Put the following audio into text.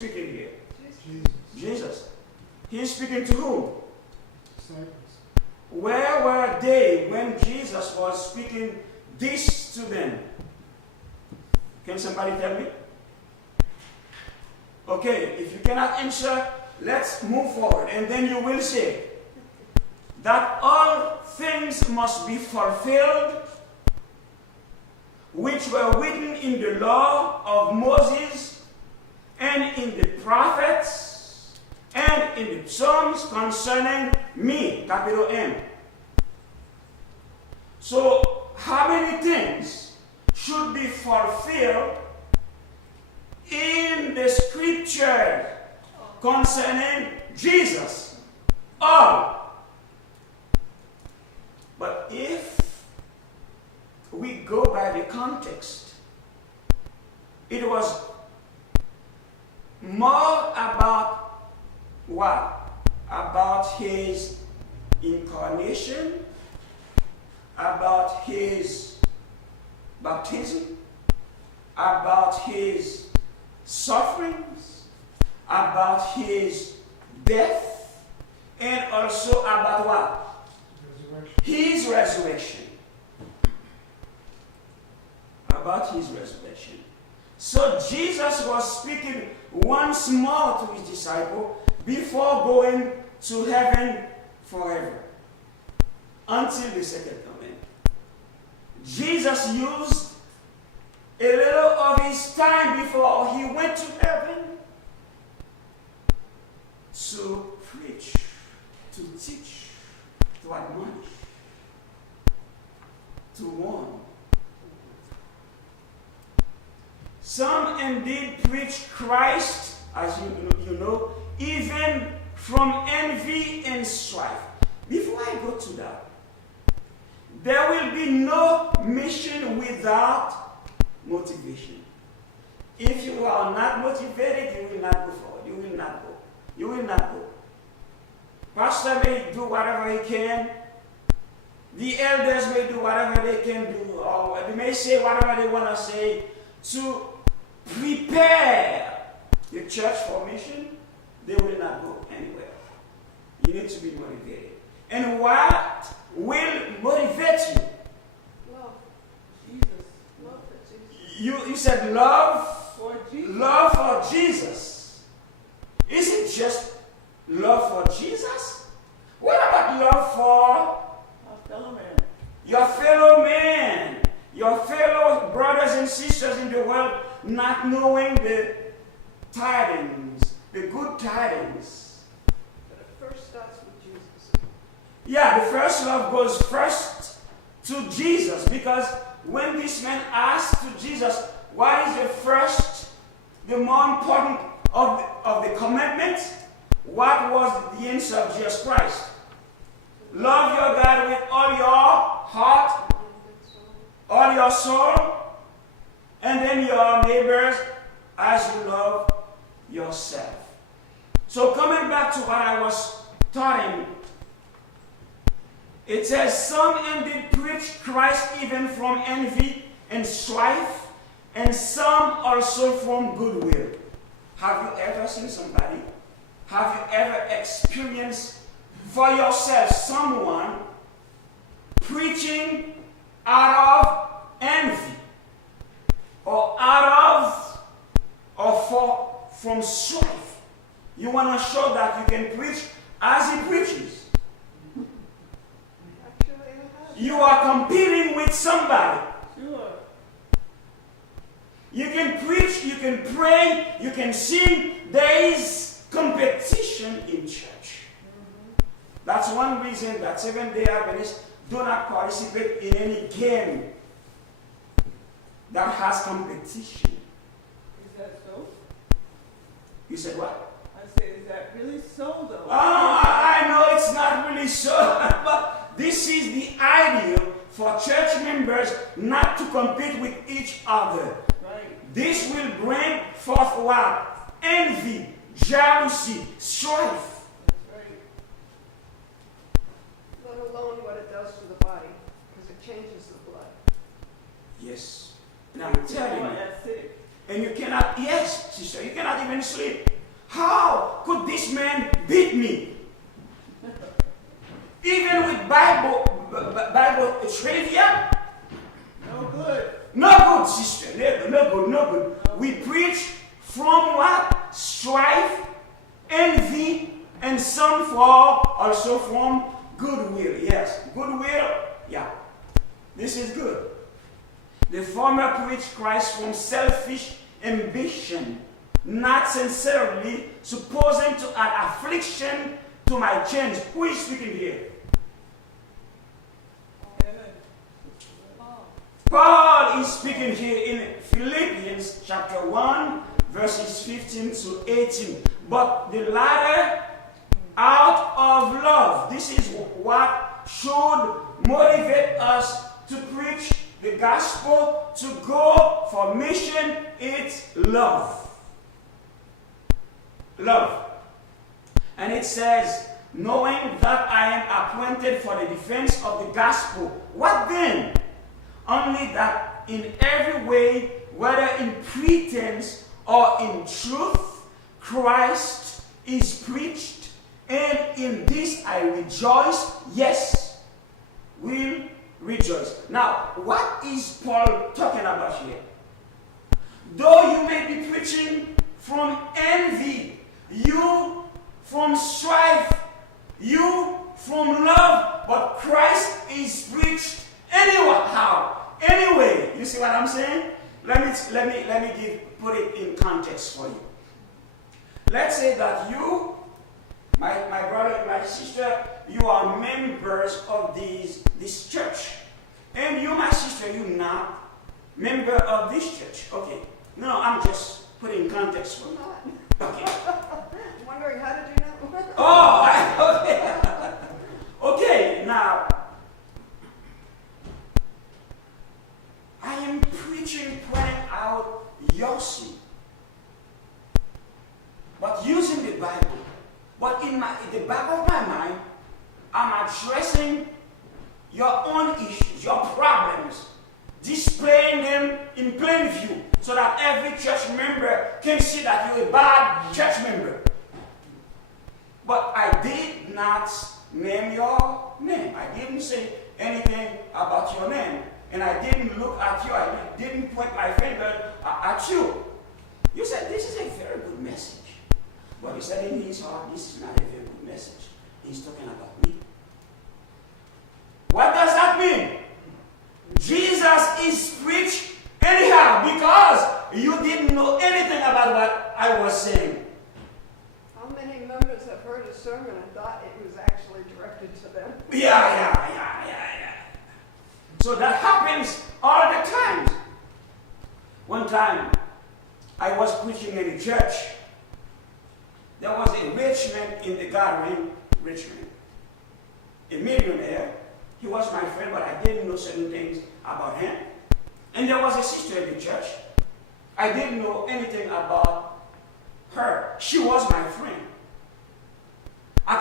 speaking here? Jesus. Jesus. He's speaking to whom? Disciples. Where were they when Jesus was speaking this to them? Can somebody tell me? Okay, if you cannot answer, let's move forward. And then you will say that all things must be fulfilled which were written in the law of Moses and in the prophets and in the Psalms concerning me, capital M. So, how many things should be fulfilled in the scripture concerning Jesus? All. But if we go by the context, it was more about what? About his incarnation, about his baptism, about his sufferings, about his death, and also about what? His resurrection. About his resurrection. So Jesus was speaking once more to his disciple before going to heaven forever, until the second coming. Jesus used a little of his time before he went to heaven to preach, to teach, to admonish, to warn. Some indeed preach Christ, as you know, even from envy and strife. Before I go to that, there will be no mission without motivation. If you are not motivated, you will not go forward. You will not go. You will not go. Pastor may do whatever he can. The elders may do whatever they can do, or they may say whatever they want to say to prepare the church for mission. They will not go anywhere. You need to be motivated. And what will motivate you? Love. Jesus. Love for Jesus. You said love For Jesus. Love for Jesus. Is it just love for Jesus? What about love for Our fellow man. your fellow man, your fellow brothers and sisters in the world, not knowing the tidings, the good tidings? But it first starts with Jesus. Yeah, the first love goes first to Jesus, because when this man asked to Jesus, what is the first, the more important of the commandments? What was the answer of Jesus Christ? Love your God with all your heart, all your soul, and then your neighbors as you love yourself. So coming back to what I was talking, it says, some indeed preach Christ even from envy and strife, and some also from goodwill. Have you ever seen somebody? Have you ever experienced for yourself someone preaching out of envy, or out of, or from strife? You want to show that you can preach as he preaches. Actually, it has. You are competing with somebody. Sure. You can preach, you can pray, you can sing. There is competition in church. That's one reason that Seventh-day Adventists do not participate in any game that has competition. Is that so? You said what? I say, is that really so, though? I know it's not really so, but this is the ideal for church members not to compete with each other. Right. This will bring forth what? Envy, jealousy, strife. That's right. Let alone what it does to the body, because it changes the blood. Yes. And I'm telling More you, acidic. And you cannot, yes, sister, you cannot even sleep. How could this man beat me? Even with Bible trivia? No good. No good, sister. No good. We preach from what? Strife, envy, and some fall also from goodwill. Yes, goodwill. Yeah, this is good. The former preached Christ from selfish ambition, not sincerely, supposing to add affliction to my change. Who is speaking here? Paul is speaking here in Philippians chapter 1, verses 15 to 18. But the latter out of love. This is what should motivate us to preach the gospel, to go for mission. It's love. Love. And it says, knowing that I am appointed for the defense of the gospel. What then? Only that in every way, whether in pretense or in truth, Christ is preached, and in this I rejoice. Yes, will rejoice. Now, what is Paul talking about here? Though you may be preaching from envy, you from strife, you from love, but Christ is preached anyhow. Anyway, you see what I'm saying? Let me put it in context for you. Let's say that you, my brother, my sister, you are members of this church. And you, my sister, you're not member of this church. Okay. No, I'm just putting context for you. Okay. I'm wondering, how did you know? Oh, okay. Okay, now, I am preaching, pointing out your sin, but using the Bible. But in the back of my mind, I'm addressing your own issues, your problems, displaying them in plain view, so that every church member can see that you're a bad church member. But I did not name your name. I didn't say anything about your name. And I didn't look at you. I didn't point my finger at you. You said, this is a very good message. But he said in his heart, this is not a very good message. He's talking about me. What does that mean? Jesus is preached anyhow because you didn't know anything about what I was saying. How many members have heard a sermon and thought it was actually directed to them? Yeah. So that happens all the time. One time, I was preaching in a church. There was a rich man in the gathering, a millionaire. He was my friend, but I didn't know certain things about him. And there was a sister in the church. I didn't know anything about her. She was my friend.